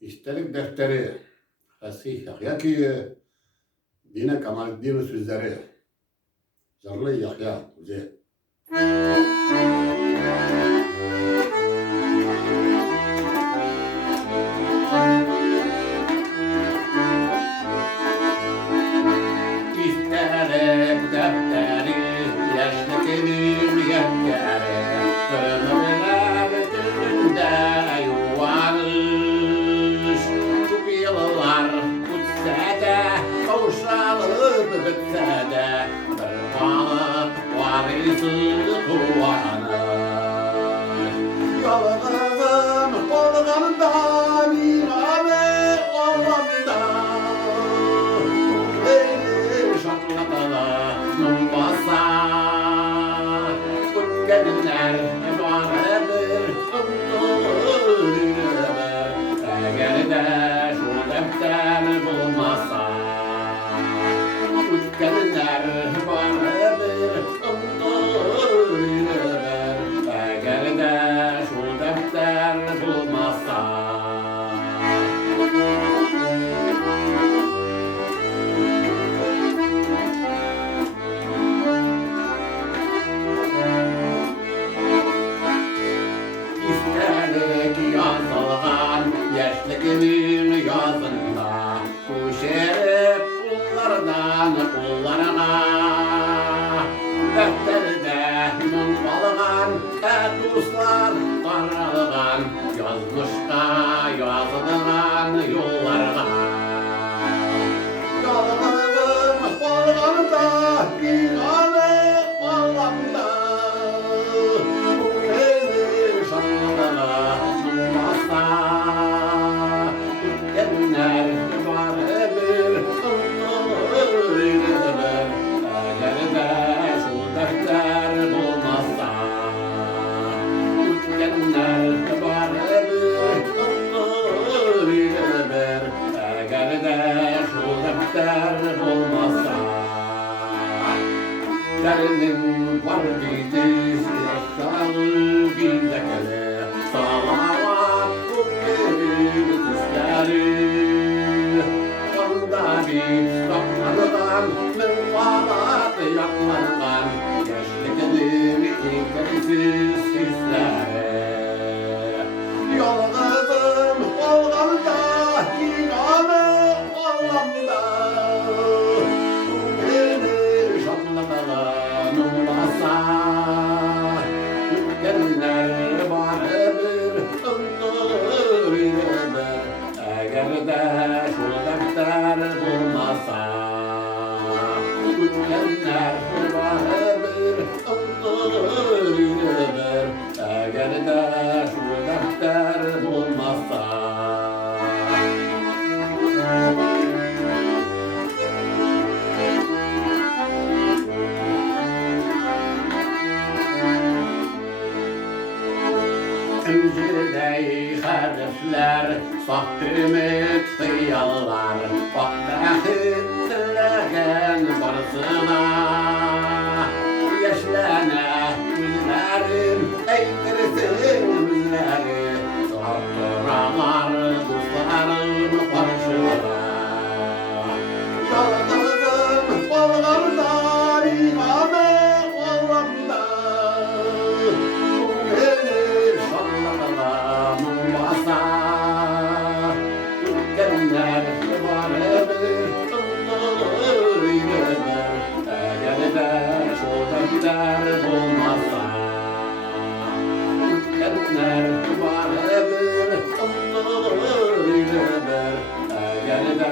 İstэлek дэфтэре. Фасхиев кое.Динэ Камалетдинова suzляре. Яхъя güzel. İstэлek дэфтэре, yaşlıkının yetkere, ömürler gününde yuvarış. Çok yıllar gitse de, kavuşalıp bitse de, bir balık varisi tuvanır. Yolğızım kolğanda, mirane olanda, Günler var bir ömür eğer de şu defter bulmasa. Günler var bir ömür eğer de şu defter bulmasa. Yazılgan yaşlıkının yazında kuşerip kullardan kullarına defterde mutbalgan etuslar taralgan yazmışka yazılgan yollarga yollarım balganda birane balganda Günler var bir ömür eğer de şu defter bulmazsa. Günler var bir ömür eğer de şu defter bulmazsa. Derinin var bidiz yaşalı bildekele salavat kubberin suzляре. Onda bir saplanılan menfaat yapmadan yaşlıkının imkansız suzляре. Yolğızım olğanda yigane olamda beni şatlanan olmasa. Günler var bir ömür eğer de şu defter bulmasa. Günler var bir ömür eğer de şu defter bulmasa. Öncüdey hedefler, saf ümit hıyallar, bak behit dileğen barzına. Yaşlana yüzlerim, eğdirsin yüzleri, saptıralar dostlarım karşıma. Yolğızım bolğanda imame olamda, Günler var bir ömür eğer de şu defter bulmazsa. Günler var bir ömür eğer de